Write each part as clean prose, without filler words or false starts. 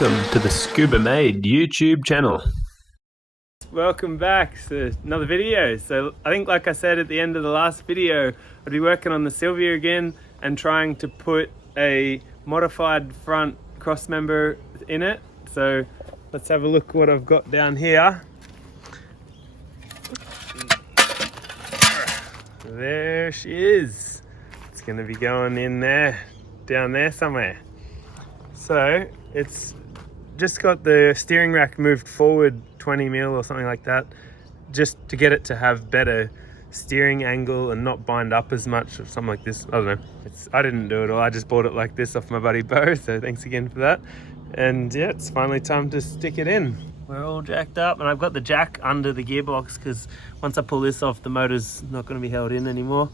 Welcome to the Scuba Made YouTube channel. Welcome back to another video. So I think, like I said at the end of the last video, I'd be working on the Silvia again and trying to put a modified front crossmember in it. So let's have a look what I've got down here. There she is. It's going to be going in there, down there somewhere. So it's just got the steering rack moved forward 20 mil or something like that, just to get it to have better steering angle and not bind up as much or something like this. I don't know. I didn't do it all. I just bought it like this off my buddy Bo, so thanks again for that. And yeah, it's finally time to stick it in. We're all jacked up, and I've got the jack under the gearbox because once I pull this off, the motor's not going to be held in anymore.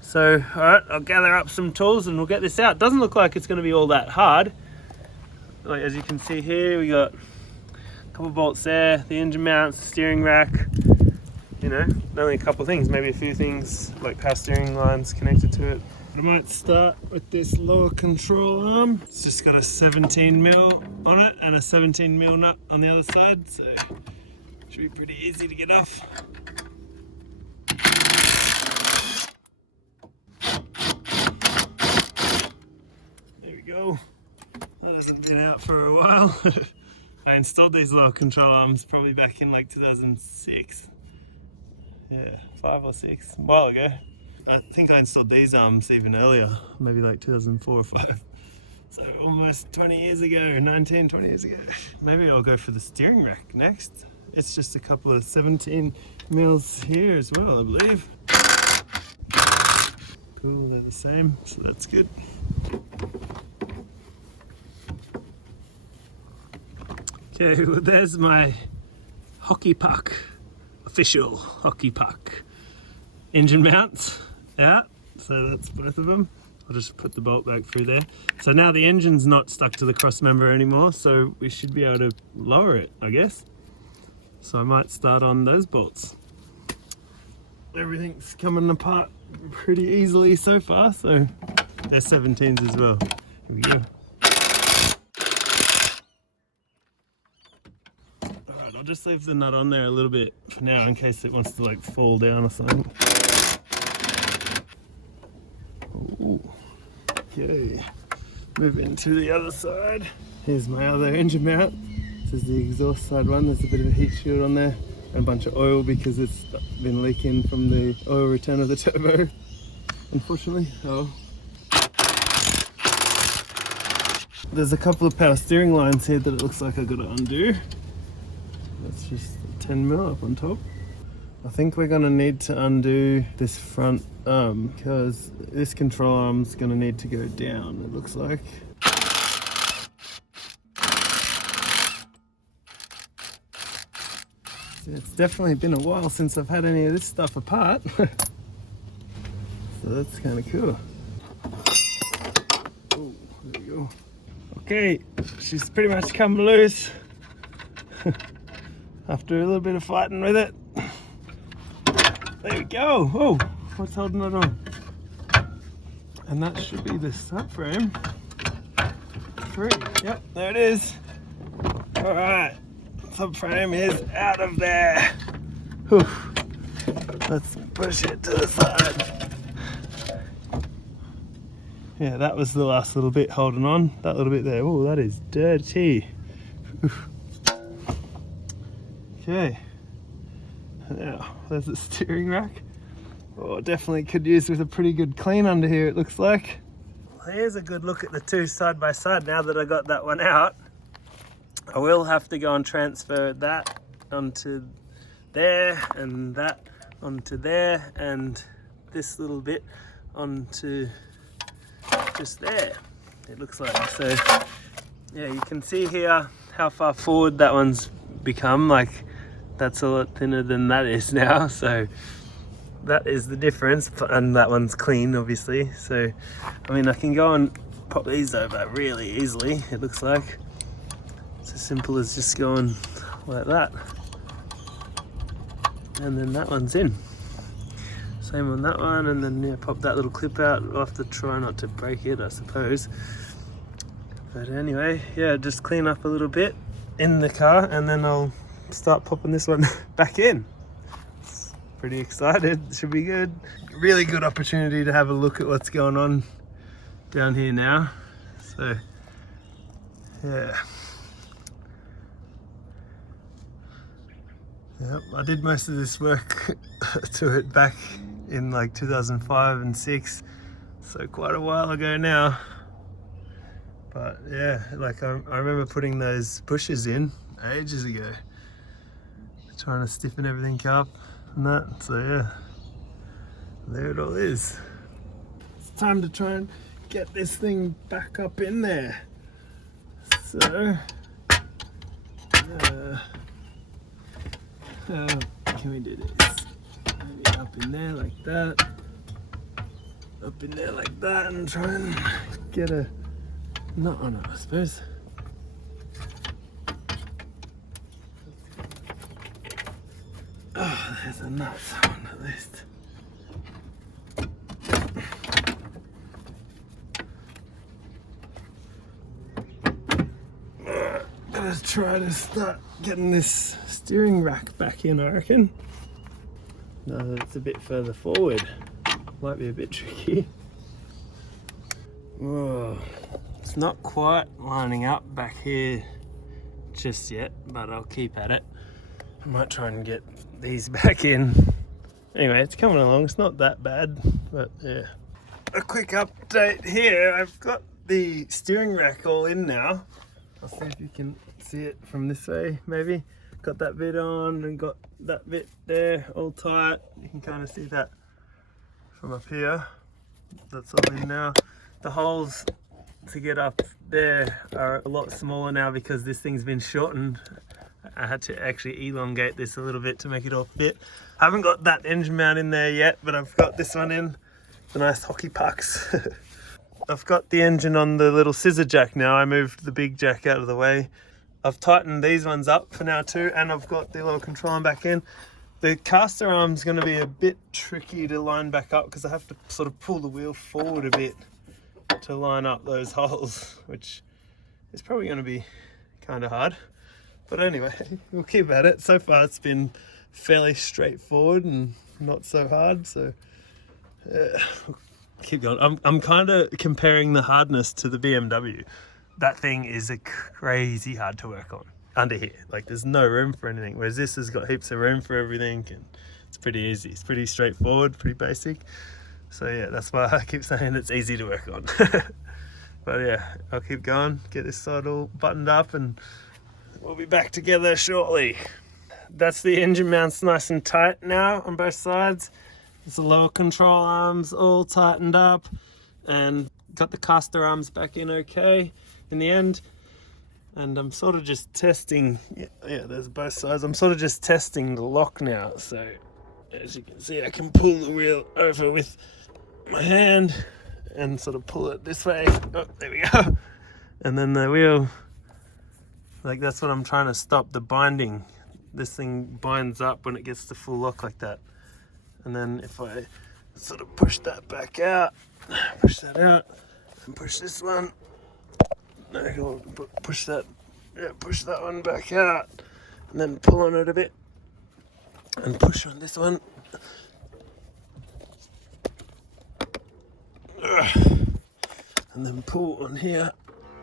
So, all right, I'll gather up some tools and we'll get this out. Doesn't look like it's going to be all that hard. Like, as you can see here, we got a couple bolts there, the engine mounts, the steering rack, you know, only a couple of things, maybe a few things like power steering lines connected to it. I might start with this lower control arm. It's just got a 17 mil on it and a 17 mil nut on the other side, so it should be pretty easy to get off. There we go. That hasn't been out for a while. I installed these lower control arms probably back in like 2006. Yeah, 5 or 6, a while ago. I think I installed these arms even earlier, maybe like 2004 or 5. So almost 20 years ago, 20 years ago. Maybe I'll go for the steering rack next. It's just a couple of 17 mils here as well, I believe. Cool, they're the same, so that's good. Okay, well, there's my hockey puck, official hockey puck engine mounts. Yeah, so that's both of them. I'll just put the bolt back through there. So now the engine's not stuck to the cross member anymore, so we should be able to lower it, I guess. So I might start on those bolts. Everything's coming apart pretty easily so far, so they're 17s as well. Here we go. Alright, I'll just leave the nut on there a little bit for now in case it wants to like fall down or something. Ooh. Okay, move into the other side. Here's my other engine mount. This is the exhaust side one. There's a bit of a heat shield on there and a bunch of oil because it's been leaking from the oil return of the turbo, unfortunately. Oh. There's a couple of power steering lines here that it looks like I've got to undo. That's just 10 mil up on top. I think we're going to need to undo this front arm because this control arm's going to need to go down, it looks like. So it's definitely been a while since I've had any of this stuff apart. So that's kind of cool. Oh, there we go. Okay, she's pretty much come loose after a little bit of fighting with it. There we go. Oh, what's holding it on? And that should be the subframe. 3. Yep, there it is. All right, subframe is out of there. Whew. Let's push it to the side. Yeah, that was the last little bit holding on. That little bit there. Oh, that is dirty. Okay. Now, there's the steering rack. Oh, definitely could use with a pretty good clean under here, it looks like. Well, here's a good look at the two side by side now that I got that one out. I will have to go and transfer that onto there and that onto there and this little bit onto just there, it looks like. So yeah, you can see here how far forward that one's become. Like, that's a lot thinner than that is now, so that is the difference. And that one's clean, obviously. So I mean, I can go and pop these over really easily, it looks like. It's as simple as just going like that, and then that one's in. Same on that one, and then yeah, pop that little clip out. I'll have to try not to break it, I suppose. But anyway, yeah, just clean up a little bit in the car and then I'll start popping this one back in. Pretty excited, should be good. Really good opportunity to have a look at what's going on down here now. So yeah. Yep, I did most of this work to it back in like 2005 and 6, so quite a while ago now. But yeah, like I remember putting those bushes in ages ago, trying to stiffen everything up and that. So yeah, there it all is. It's time to try and get this thing back up in there. So can we do this? Maybe up in there like that, up in there like that, and try and get a knot on it, I suppose. Oh, there's a knot on at least. Gotta try to start getting this steering rack back in, I reckon. Now that it's a bit further forward, might be a bit tricky. Whoa. It's not quite lining up back here just yet, but I'll keep at it. I might try and get these back in. Anyway, it's coming along, it's not that bad, but yeah. A quick update here, I've got the steering rack all in now. I'll see if you can see it from this way, maybe. Got that bit on and got that bit there all tight. You can kind of see that from up here. That's all in now. The holes to get up there are a lot smaller now because this thing's been shortened. I had to actually elongate this a little bit to make it all fit. I haven't got that engine mount in there yet, but I've got this one in. The nice hockey pucks. I've got the engine on the little scissor jack now. I moved the big jack out of the way. I've tightened these ones up for now too, and I've got the little control arm back in. The caster arm's going to be a bit tricky to line back up because I have to sort of pull the wheel forward a bit to line up those holes, which is probably going to be kind of hard. But anyway, we'll keep at it. So far it's been fairly straightforward and not so hard, so keep going. I'm kind of comparing the hardness to the BMW. That thing is a crazy hard to work on under here. Like there's no room for anything, whereas this has got heaps of room for everything and it's pretty easy. It's pretty straightforward, pretty basic. So yeah, that's why I keep saying it's easy to work on. But yeah, I'll keep going, get this side all buttoned up and we'll be back together shortly. That's the engine mounts nice and tight now on both sides. There's the lower control arms all tightened up and got the caster arms back in okay in the end. And I'm sort of just testing, yeah, there's both sides. I'm sort of just testing the lock now. So as you can see, I can pull the wheel over with my hand and sort of pull it this way. Oh, there we go. And then the wheel, like that's what I'm trying to stop, the binding. This thing binds up when it gets to full lock like that. And then if I sort of push that back out, push that out, and push this one, no, push that, yeah, push that one back out, and then pull on it a bit, and push on this one. And then pull on here.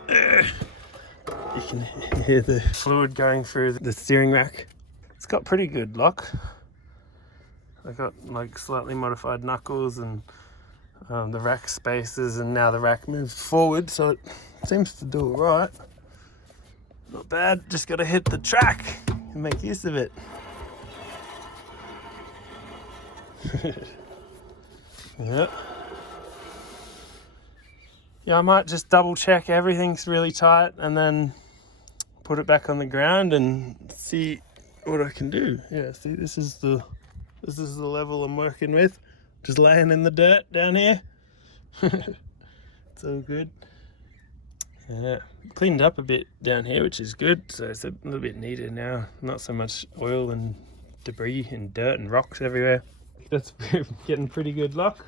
You can hear the fluid going through the steering rack. It's got pretty good lock. I got like slightly modified knuckles and the rack spaces, and now the rack moves forward, so it seems to do it right. Not bad, just gotta hit the track and make use of it. Yeah. Yeah, I might just double check everything's really tight and then put it back on the ground and see what I can do. Yeah, see, this is the level I'm working with. Just laying in the dirt down here. It's all good. Yeah, cleaned up a bit down here, which is good. So it's a little bit neater now. Not so much oil and debris and dirt and rocks everywhere. That's getting pretty good lock.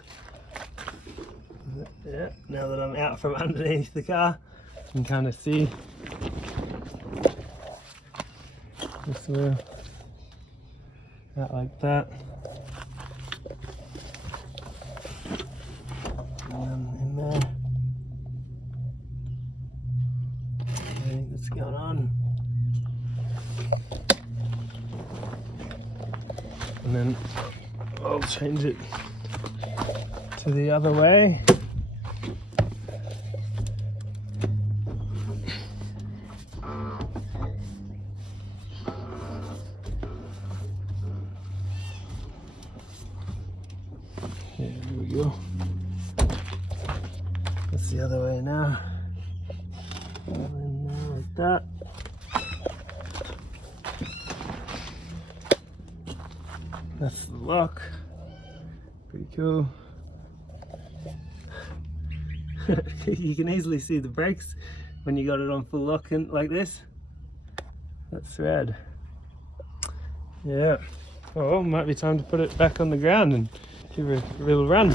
Yeah, now that I'm out from underneath the car, You can kind of see this wheel out like that. And in there. Everything that's going on. And then I'll change it to the other way. Yeah, there we go. That's the other way now. And now like that. That's the lock. Pretty cool. You can easily see the brakes when you got it on full lock and like this. That's rad. Yeah. Oh, might be time to put it back on the ground and give it a little run.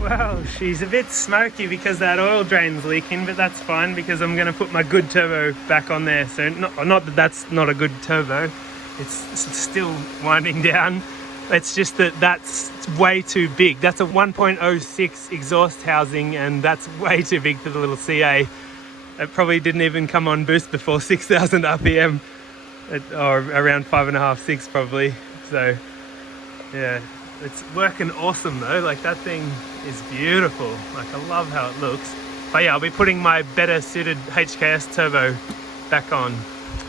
Well, she's a bit smoky because that oil drain's leaking, but that's fine because I'm going to put my good turbo back on there. So not that that's not a good turbo, it's still winding down. It's just that that's way too big. That's a 1.06 exhaust housing and that's way too big for the little CA. It probably didn't even come on boost before 6,000 RPM, or around 5.5, 6 probably. So yeah. It's working awesome though, like that thing is beautiful. Like I love how it looks. But yeah, I'll be putting my better suited HKS turbo back on.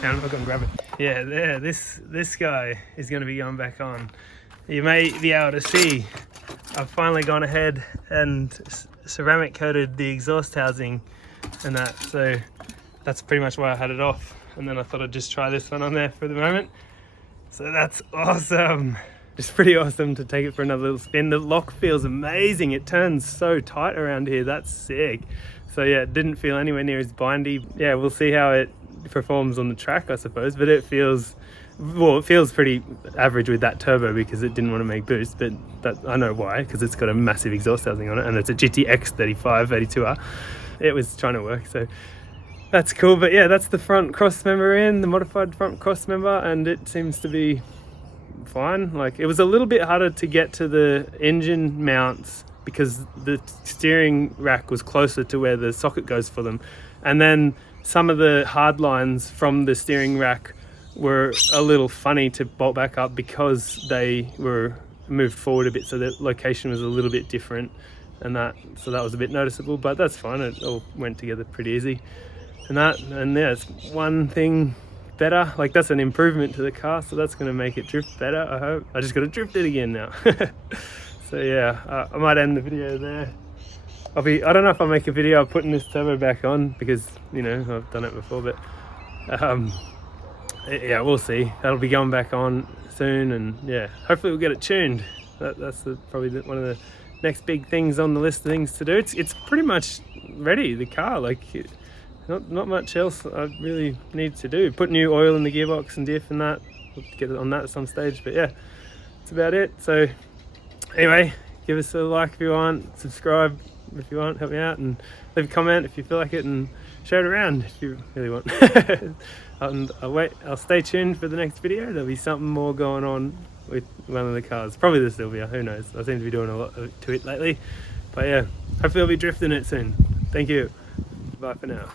And I'm gonna grab it. Yeah, there, this guy is gonna be going back on. You may be able to see, I've finally gone ahead and ceramic coated the exhaust housing and that. So that's pretty much why I had it off. And then I thought I'd just try this one on there for the moment. So that's awesome. It's pretty awesome to take it for another little spin. The lock feels amazing. It turns so tight around here. That's sick. So yeah, it didn't feel anywhere near as bindy. Yeah, we'll see how it performs on the track, I suppose. But it feels, well, it feels pretty average with that turbo because it didn't want to make boost. But that, I know why, because it's got a massive exhaust housing on it and it's a GTX 35 82R. It was trying to work, so that's cool. But yeah, that's the front cross member in, the modified front cross member, and it seems to be fine. Like it was a little bit harder to get to the engine mounts because the steering rack was closer to where the socket goes for them, and then some of the hard lines from the steering rack were a little funny to bolt back up because they were moved forward a bit, so the location was a little bit different, and that was a bit noticeable, but that's fine. It all went together pretty easy. And yeah, it's one thing better. Like that's an improvement to the car, so that's going to make it drift better, I hope. I just got to drift it again now. So yeah, I might end the video there. I don't know if I'll make a video of putting this turbo back on because, you know, I've done it before, but yeah, we'll see. That'll be going back on soon, and yeah, hopefully we'll get it tuned. That's probably one of the next big things on the list of things to do. It's pretty much ready, the car. Like, not much else I really need to do. Put new oil in the gearbox and diff and that. We'll get it on that at some stage, but yeah, that's about it. So anyway, give us a like if you want, subscribe if you want, help me out, and leave a comment if you feel like it, and share it around if you really want. And I'll stay tuned for the next video. There'll be something more going on with one of the cars, probably the Silvia, who knows. I seem to be doing a lot to it lately, but yeah, hopefully I'll be drifting it soon. Thank you, bye for now.